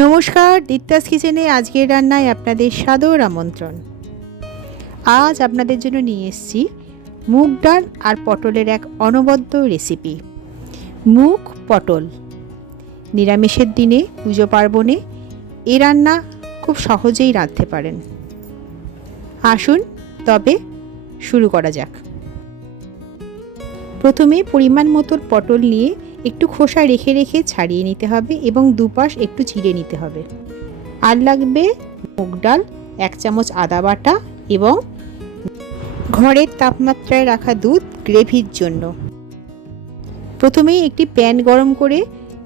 নমস্কার, দীপ্তাস কিচেনে আজকের রান্নায় আপনাদের সাদর আমন্ত্রণ। আজ আপনাদের জন্য নিয়ে এসেছি মুগ ডাল আর পটলের এক অনবদ্য রেসিপি। মুগ পটল নিরামিষের দিনে, পুজো পার্বণে এই রান্না খুব সহজেই রাঁধতে পারেন। আসুন তবে শুরু করা যাক। প্রথমে পরিমাণ মতো পটল নিয়ে একটু খোসা রেখে রেখে ছাড়িয়ে নিতে হবে এবং দুপাশ একটু চিড়ে নিতে হবে। আর লাগবে মুগ ডাল, 1 চামচ আদা বাটা এবং ঘরের তাপমাত্রায় রাখা দুধ গ্রেভির জন্য। প্রথমেই একটি প্যান গরম করে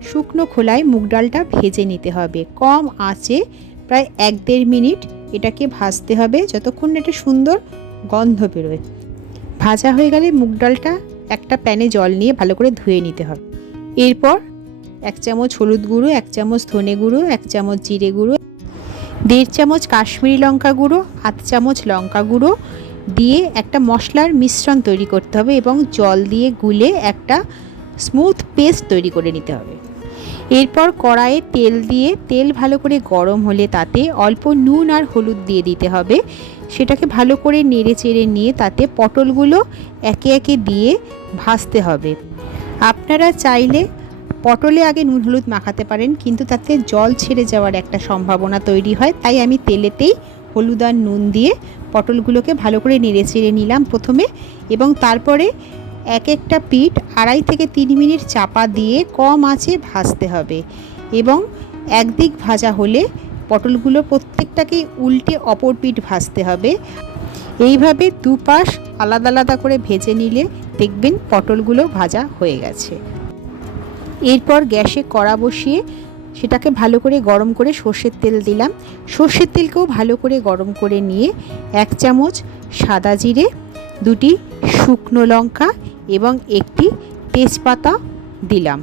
শুকনো খোলায় মুগ ডালটা ভেজে নিতে হবে। কম আঁচে প্রায় 1-1.5 মিনিট এটাকে ভাজতে হবে যতক্ষণ এটা সুন্দর গন্ধ বেরোয়। ভাজা হয়ে গেলে মুগ ডালটা একটা প্যানে জল নিয়ে ভালো করে ধুয়ে নিতে হবে। এরপর 1 চামচ হলুদ গুঁড়ো, 1 চামচ ধনে গুঁড়ো, 1 চামচ জিরে গুঁড়ো, 1.5 চামচ কাশ্মীরি লঙ্কা গুঁড়ো, 1/2 চামচ লঙ্কা গুঁড়ো দিয়ে একটা মশলার মিশ্রণ তৈরি করতে হবে এবং জল দিয়ে গুলে একটা স্মুথ পেস্ট তৈরি করে নিতে হবে। এরপর কড়াইয়ে তেল দিয়ে তেল ভালো করে গরম হলে তাতে অল্প নুন আর হলুদ দিয়ে দিতে হবে। সেটাকে ভালো করে নেড়ে চেড়ে নিয়ে তাতে পটলগুলো একে একে দিয়ে ভাজতে হবে। আপনারা চাইলে পটলে আগে নুন হলুদ মাখাতে পারেন, কিন্তু তাতে জল ছেড়ে যাওয়ার একটা সম্ভাবনা তৈরি হয়। তাই আমি তেলেতেই হলুদ আর নুন দিয়ে পটলগুলোকে ভালো করে নেড়ে চেড়ে নিলাম প্রথমে, এবং তারপরে এক একটা পিঠ 2.5 থেকে 3 মিনিট চাপা দিয়ে কম আঁচে ভাজতে হবে। এবং একদিক ভাজা হলে পটলগুলো প্রত্যেকটাকেই উল্টে অপর পিঠ ভাজতে হবে। এইভাবে দুপাশ আলাদা আলাদা করে ভেজে নিলে দেখবেন পটলগুলো ভাজা হয়ে গেছে। এরপর গ্যাসে কড়া বসিয়ে সেটাকে ভালো করে গরম করে সর্ষের তেল দিলাম। সর্ষের তেলকেও ভালো করে গরম করে নিয়ে 1 চামচ সাদা জিরে, 2টি শুকনো লঙ্কা এবং 1টি তেজপাতা দিলাম।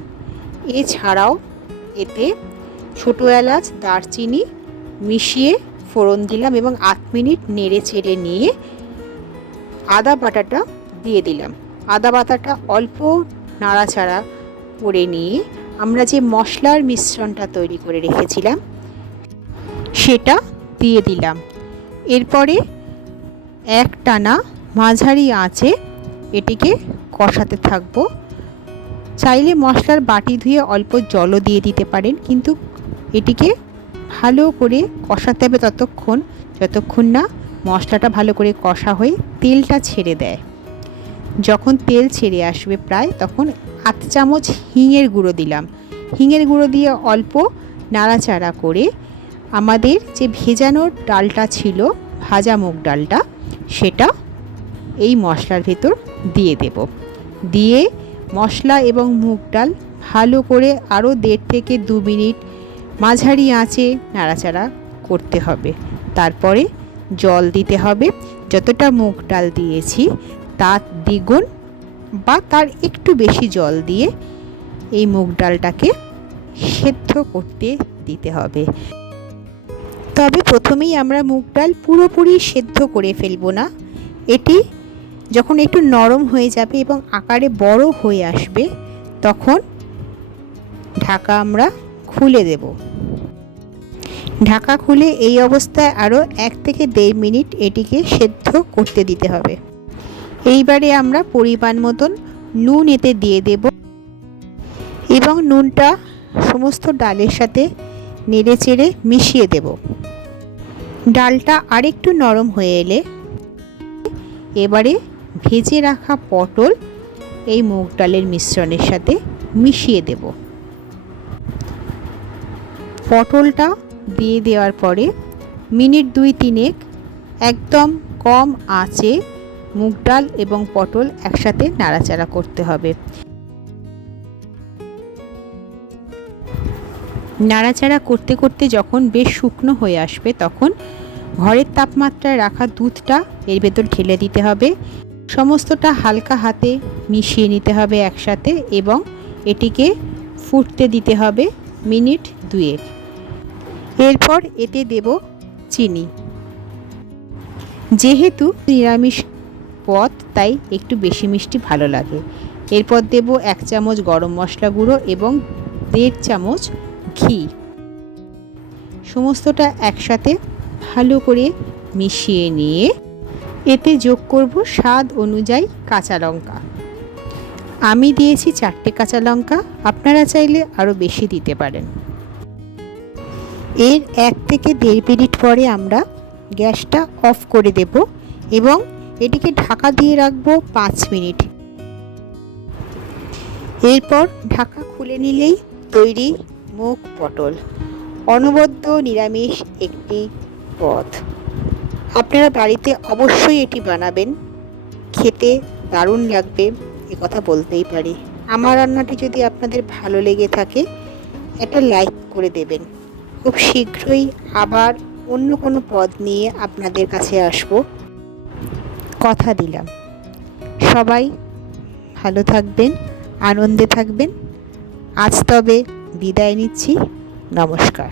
এছাড়াও এতে ছোটো এলাচ, দারচিনি মিশিয়ে ফোড়ন দিলাম এবং 8 মিনিট নেড়ে চেড়ে নিয়ে আদা বাটাটা দিয়ে দিলাম। আদা বাটাটা অল্প নাড়াচাড়া করে নিয়ে আমরা যে মশলার মিশ্রণটা তৈরি করে রেখেছিলাম সেটা দিয়ে দিলাম। এরপরে একটানা মাঝারি আঁচে এটিকে কষাতে থাকবো। চাইলে মশলার বাটি ধুয়ে অল্প জলও দিয়ে দিতে পারেন, কিন্তু এটিকে ভালো করে কষাতে হবে যতক্ষণ না মশলাটা ভালো করে কষা হয়ে তেলটা ছেড়ে দেয়। যখন তেল ছেড়ে আসবে প্রায়, তখন 8 চামচ হিঙের গুঁড়ো দিলাম। হিঙের গুঁড়ো দিয়ে অল্প নাড়াচাড়া করে আমাদের যে ভেজানোর ডালটা ছিল, ভাজা মুগ ডালটা, সেটা এই মশলার ভেতর দিয়ে দেব। দিয়ে মশলা এবং মুগ ডাল ভালো করে আরও 1.5 থেকে 2 মিনিট মাঝারি আঁচে নাড়াচাড়া করতে হবে। তারপরে জল দিতে হবে। যতটা মুগ ডাল দিয়েছি তার দ্বিগুণ বা তার একটু বেশি জল দিয়ে এই মুগ ডালটাকে সেদ্ধ করতে দিতে হবে। তবে প্রথমেই আমরা মুগ ডাল পুরোপুরি সেদ্ধ করে ফেলবো না। এটি যখন একটু নরম হয়ে যাবে এবং আকারে বড় হয়ে আসবে, তখন ঢাকা আমরা খুলে দেব। ঢাকা খুলে এই অবস্থায় আরও 1 থেকে 1.5 মিনিট এটিকে সেদ্ধ করতে দিতে হবে। এইবারে আমরা পরিমাণ মতন নুন এতে দিয়ে দেব এবং নুনটা সমস্ত ডালের সাথে নেড়ে চেড়ে মিশিয়ে দেব। ডালটা আরেকটু নরম হয়ে এলে এবারে ভেজে রাখা পটল এই মুগ ডালের মিশ্রণের সাথে মিশিয়ে দেব। পটলটা দিয়ে দেওয়ার পরে মিনিট 2-3 একদম কম আঁচে মুগ ডাল এবং পটল একসাথে নাড়াচাড়া করতে হবে। নাড়াচাড়া করতে করতে যখন বেশ শুকনো হয়ে আসবে, তখন ঘরের তাপমাত্রায় রাখা দুধটা এর ভেতর ঢেলে দিতে হবে। সমস্তটা হালকা হাতে মিশিয়ে নিতে হবে একসাথে এবং এটিকে ফুটতে দিতে হবে মিনিট 2। এরপর এতে দেব চিনি। যেহেতু নিরামিষ পদ, তাই একটু বেশি মিষ্টি ভালো লাগে। এরপর দেব 1 চামচ গরম মশলা গুঁড়ো এবং 1.5 চামচ ঘি। সমস্তটা একসাথে ভালো করে মিশিয়ে নিয়ে এতে যোগ করব স্বাদ অনুযায়ী কাঁচা লঙ্কা। আমি দিয়েছি 4টে কাঁচা লঙ্কা, আপনারা চাইলে আরও বেশি দিতে পারেন। এর 1 থেকে 1.5 মিনিট পরে আমরা গ্যাসটা অফ করে দেব এবং এটিকে ঢাকা দিয়ে রাখবো 5 মিনিট। এরপর ঢাকা খুলে নিলেই তৈরি মুগ পটল, অনবদ্য নিরামিষ একটি পদ। আপনারা বাড়িতে অবশ্যই এটি বানাবেন, খেতে দারুণ লাগবে এ কথা বলতেই পারি। আমার রান্নাটি যদি আপনাদের ভালো লেগে থাকে একটা লাইক করে দেবেন। খুব শীঘ্রই আবার অন্য কোনো পদ নিয়ে আপনাদের কাছে আসব, কথা দিলাম। সবাই ভালো থাকবেন, আনন্দে থাকবেন। আজ তবে বিদায় নিচ্ছি, নমস্কার।